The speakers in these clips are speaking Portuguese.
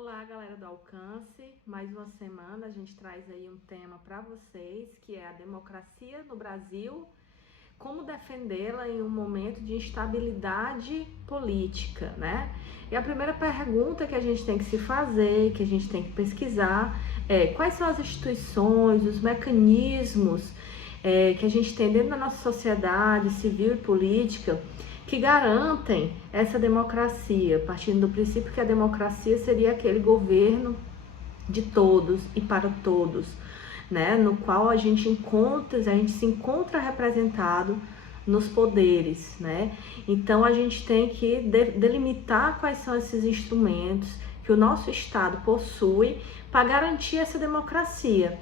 Olá, galera do Alcance. Mais uma semana a gente traz aí um tema para vocês, que é a democracia no Brasil, como defendê-la em um momento de instabilidade política, né? E a primeira pergunta que a gente tem que se fazer, que a gente tem que pesquisar, é quais são as instituições, os mecanismos que a gente tem dentro da nossa sociedade civil e política que garantem essa democracia, partindo do princípio que a democracia seria aquele governo de todos e para todos, né? No qual a gente se encontra representado nos poderes, né? Então a gente tem que delimitar quais são esses instrumentos que o nosso Estado possui para garantir essa democracia.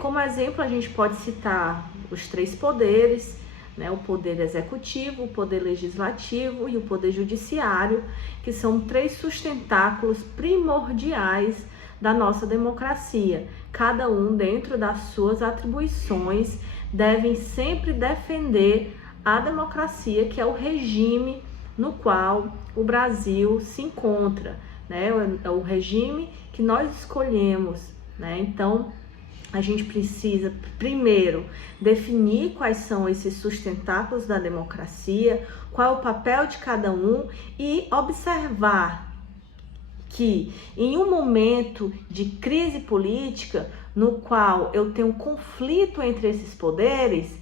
Como exemplo, a gente pode citar os três poderes, né, o poder executivo, o poder legislativo e o poder judiciário, que são três sustentáculos primordiais da nossa democracia. Cada um, dentro das suas atribuições, devem sempre defender a democracia, que é o regime no qual o Brasil se encontra, né? É o regime que nós escolhemos, né? Então, a gente precisa, primeiro, definir quais são esses sustentáculos da democracia, qual é o papel de cada um e observar que em um momento de crise política, no qual eu tenho um conflito entre esses poderes,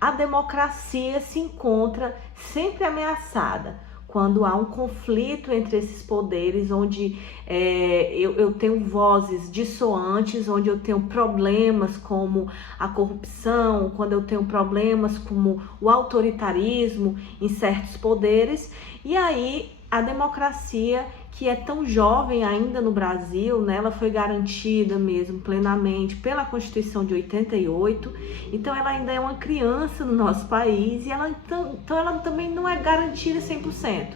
a democracia se encontra sempre ameaçada. Quando há um conflito entre esses poderes, onde eu tenho vozes dissoantes, onde eu tenho problemas como a corrupção, quando eu tenho problemas como o autoritarismo em certos poderes, e aí a democracia, que é tão jovem ainda no Brasil, né, ela foi garantida mesmo plenamente pela Constituição de 88, então ela ainda é uma criança no nosso país e então ela também não é garantida 100%,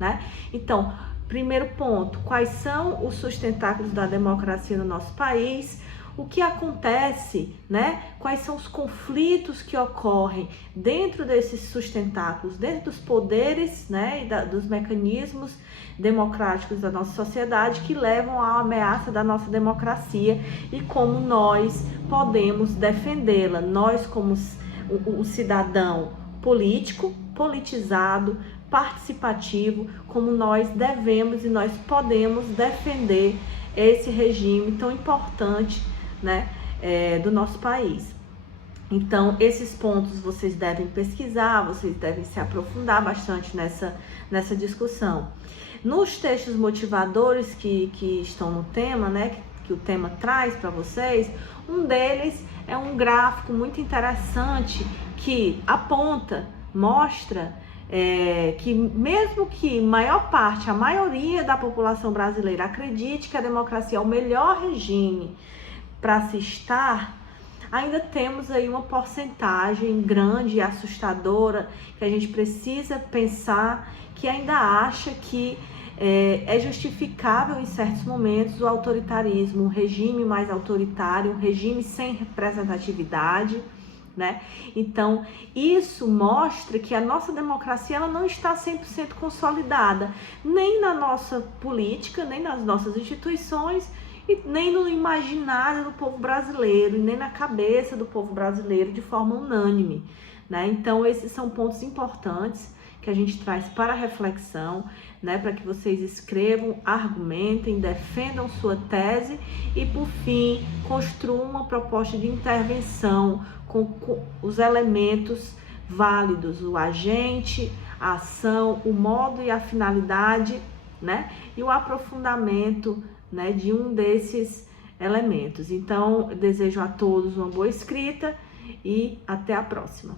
né? Então, primeiro ponto, quais são os sustentáculos da democracia no nosso país? O que acontece, né? Quais são os conflitos que ocorrem dentro desses sustentáculos, dentro dos poderes, né, e dos mecanismos democráticos da nossa sociedade que levam à ameaça da nossa democracia e como nós podemos defendê-la. Nós, como o cidadão político, politizado, participativo, como nós devemos e nós podemos defender esse regime tão importante, né, do nosso país. Então, esses pontos vocês devem pesquisar, vocês devem se aprofundar bastante nessa discussão. Nos textos motivadores que estão no tema, né, que o tema traz para vocês, um deles é um gráfico muito interessante que aponta, mostra que mesmo que a maioria da população brasileira acredite que a democracia é o melhor regime para se estar, ainda temos aí uma porcentagem grande e assustadora que a gente precisa pensar, que ainda acha que é justificável em certos momentos o autoritarismo, um regime mais autoritário, um regime sem representatividade, né? Então, isso mostra que a nossa democracia ela não está 100% consolidada, nem na nossa política, nem nas nossas instituições, e nem no imaginário do povo brasileiro, e nem na cabeça do povo brasileiro de forma unânime, né? Então, esses são pontos importantes que a gente traz para reflexão, né? Para que vocês escrevam, argumentem, defendam sua tese e, por fim, construam uma proposta de intervenção com os elementos válidos, o agente, a ação, o modo e a finalidade, né? E o aprofundamento, né, de um desses elementos. Então, eu desejo a todos uma boa escrita e até a próxima.